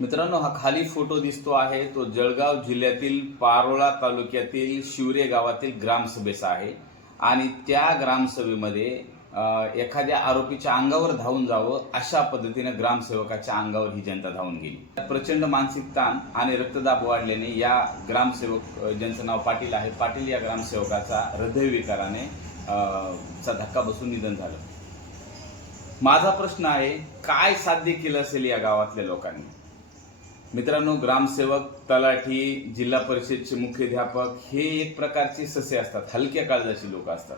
मित्रांनो, हा खाली फोटो दिसतो आहे तो जळगाव जिल्ह्यातील पारोळा तालुक्यातील शिवरे गावातील ग्रामसभेचा आहे आणि त्या ग्रामसभेमध्ये एखाद्या आरोपीच्या अंगावर धावून जावं अशा पद्धतीने ग्रामसेवकाच्या अंगावर ही जनता धावून गेली। प्रचंड मानसिक ताण आणि रक्तदाब वाढल्याने या ग्रामसेवक, ज्यांचं नाव पाटील आहे, पाटील या ग्रामसेवकाचा हृदयविकाराने चा धक्का बसून निधन झालं। माझा प्रश्न आहे, काय साध्य केलं असेल या गावातल्या लोकांनी? मित्रांनो, ग्रामसेवक, तलाठी, जिल्हा परिषदचे मुख्याध्यापक हे एक प्रकारचे ससे असतात, हलक्या काळजाची लोक असतात।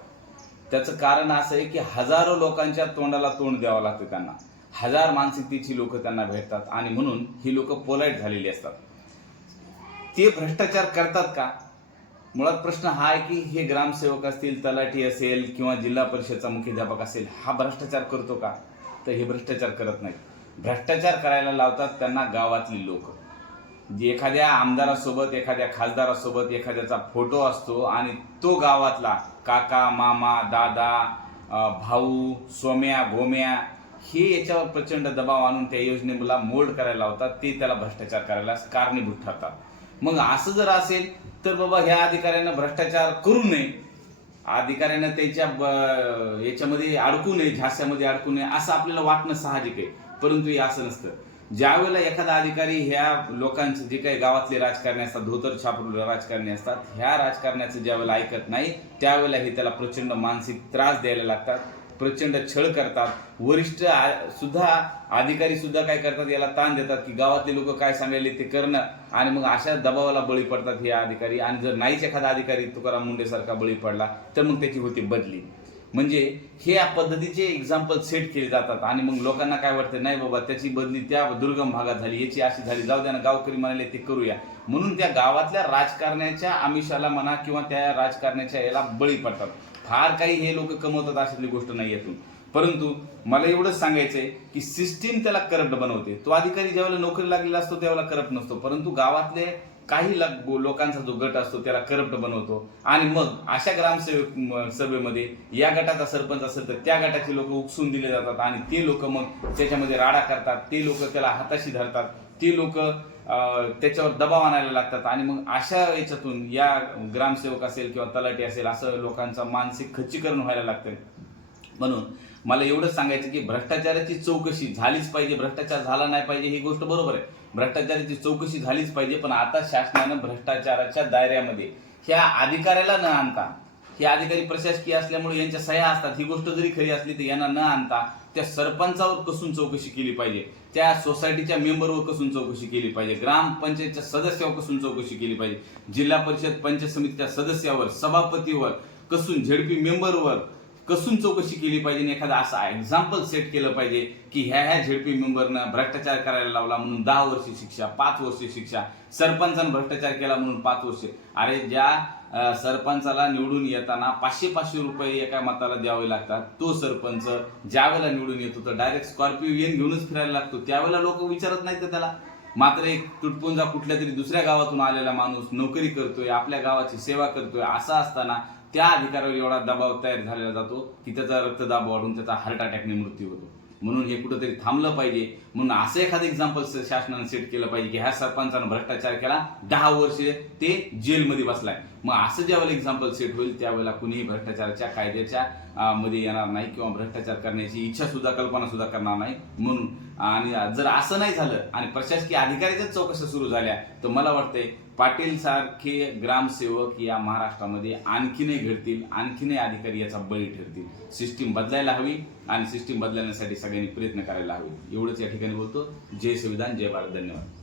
त्याचं कारण असं आहे की हजारो लोकांच्या तोंडाला तोंड द्यावं लागतं त्यांना, हजार मानसिकतेची लोक त्यांना भेटतात आणि म्हणून ही लोक पोलाईट झालेली असतात। ते भ्रष्टाचार करतात का? मुळात प्रश्न हा आहे की हे ग्रामसेवक असतील, तलाठी असेल किंवा जिल्हा परिषदचा मुख्याध्यापक असेल, हा भ्रष्टाचार करतो का? तर हे भ्रष्टाचार करत नाहीत। भ्रष्टाचार करायला लावतात त्यांना गावातली लोक, जे एखाद्या आमदारासोबत, एखाद्या खासदारासोबत एखाद्याचा फोटो असतो आणि तो गावातला काका, मामा, दादा, भाऊ, सोम्या, गोम्या हे याच्यावर प्रचंड दबाव आणून त्या योजनेला मोल्ड करायला लावतात। ते त्याला भ्रष्टाचार करायला कारणीभूत ठरतात। मग असं जर असेल तर बाबा ह्या अधिकाऱ्यांना भ्रष्टाचार करू नये, अधिकाऱ्यांना त्याच्या याच्यामध्ये अडकू नये, झास्यामध्ये अडकू नये असं आपल्याला वाटणं साहजिक आहे। परंतु हे असं नसतं। ज्यावेळेला एखादा अधिकारी ह्या लोकांचे, जे काही गावातले राजकारणी असतात, धोतर छापरून राजकारणी असतात, ह्या राजकारण्याचं ज्यावेळेला ऐकत नाही त्यावेळेला हे त्याला प्रचंड मानसिक त्रास द्यायला लागतात, प्रचंड छळ करतात। वरिष्ठ सुद्धा, अधिकारी सुद्धा काय करतात, याला ताण देतात की गावातले लोक काय सांगायले ते करणं, आणि मग अशा दबावाला बळी पडतात हे अधिकारी। आणि जर नाहीच एखादा अधिकारी तुकाराम मुंडेसारखा बळी पडला तर मग त्याची होती बदली। म्हणजे हे या पद्धतीचे एक्झाम्पल सेट केले जातात आणि मग लोकांना काय वाटतं, नाही बाबा त्याची बदली त्या दुर्गम भागात झाली, याची अशी झाली, जाऊ द्या ना, गावकरी म्हणाले ते करूया, म्हणून त्या गावातल्या राजकारण्याच्या आमिषाला म्हणा किंवा त्या राजकारण्याच्या याला बळी पडतात। फार काही हे लोक कमवतात अशातली गोष्ट नाही यातून। परंतु मला एवढंच सांगायचंय की सिस्टीम त्याला करप्ट बनवते। तो अधिकारी ज्यावेळेला नोकरी लागलेला असतो त्यावेळेला करप्ट नसतो, परंतु गावातले काही लोकांचा जो गट असतो त्याला करप्ट बनवतो। आणि मग अशा ग्रामसेवक सभेमध्ये या गटाचा सरपंच असेल तर त्या गटाचे लोक उपसून दिले जातात आणि ते लोक मग त्याच्यामध्ये राडा करतात, ते लोक त्याला हाताशी धरतात, ते लोक त्याच्यावर दबाव आणायला लागतात आणि मग अशा याच्यातून या ग्रामसेवक असेल किंवा तलाठी असेल असं लोकांचा मानसिक खच्चीकरण व्हायला लागतं। म्हणून मला एवढंच सांगायचं की भ्रष्टाचाराची चौकशी झालीच पाहिजे। भ्रष्टाचार झाला नाही पाहिजे ही गोष्ट बरोबर आहे, भ्रष्टाचाराची चौकशी झालीच पाहिजे, पण आता शासनानं भ्रष्टाचाराच्या दायऱ्यामध्ये ह्या अधिकाऱ्याला न आणता, हे अधिकारी प्रशासकीय असल्यामुळे यांच्या सह्या असतात, ही गोष्ट जरी खरी असली तर यांना न आणता त्या सरपंचावर कसून चौकशी केली पाहिजे, त्या सोसायटीच्या मेंबरवर कसून चौकशी केली पाहिजे, ग्रामपंचायतच्या सदस्यावर कसून चौकशी केली पाहिजे, जिल्हा परिषद पंचायत समितीच्या सदस्यावर, सभापतीवर कसून, झेडपी मेंबरवर कसून चौकशी केली पाहिजे। आणि एखादा असा एक्झाम्पल सेट केलं पाहिजे की ह्या झेडपी मेंबरनं भ्रष्टाचार करायला लावला म्हणून 10 वर्ष शिक्षा, 5 वर्ष शिक्षा, सरपंचानं भ्रष्टाचार केला म्हणून 5 वर्ष। अरे ज्या सरपंचाला निवडून येताना 500-500 रुपये एका मताला द्यावे लागतात, तो सरपंच ज्यावेळेला निवडून येतो तर डायरेक्ट स्कॉर्पिओ घेऊनच फिरायला लागतो, त्यावेळेला लोक विचारत नाहीत त्याला। मात्र एक तुटपुंजा कुठल्या तरी दुसऱ्या गावातून आलेला माणूस नोकरी करतोय, आपल्या गावाची सेवा करतोय, असं असताना त्या अधिकाऱ्यावर एवढा दबाव तयार झालेला जातो की त्याचा रक्तदाब वाढून त्याचा हार्ट अटॅकने मृत्यू होतो। म्हणून हे कुठेतरी थांबलं पाहिजे। म्हणून असं एखादं एक्झाम्पल शासनाने सेट केलं पाहिजे की ह्या सरपंचानं भ्रष्टाचार केला, 10 वर्ष ते जेलमध्ये बसलाय। मग असं ज्यावेळेला एक्झाम्पल सेट होईल त्यावेळेला कुणीही भ्रष्टाचाराच्या कायद्याच्या मध्ये येणार नाही किंवा भ्रष्टाचार करण्याची इच्छा सुद्धा, कल्पना सुद्धा करणार नाही। म्हणून आणि जर असं नाही झालं आणि प्रशासकीय अधिकाऱ्याच्याच चौकशा सुरू झाल्या तर मला वाटतंय पाटील सारखे ग्रामसेवक या महाराष्ट्रामध्ये आणखीनही घडतील, आणखीनही अधिकारी याचा बळी ठरतील। सिस्टीम बदलायला हवी आणि सिस्टीम बदलण्यासाठी सगळ्यांनी प्रयत्न करायला हवे। एवढंच या ठिकाणी बोलतो। जय संविधान, जय भारत, धन्यवाद।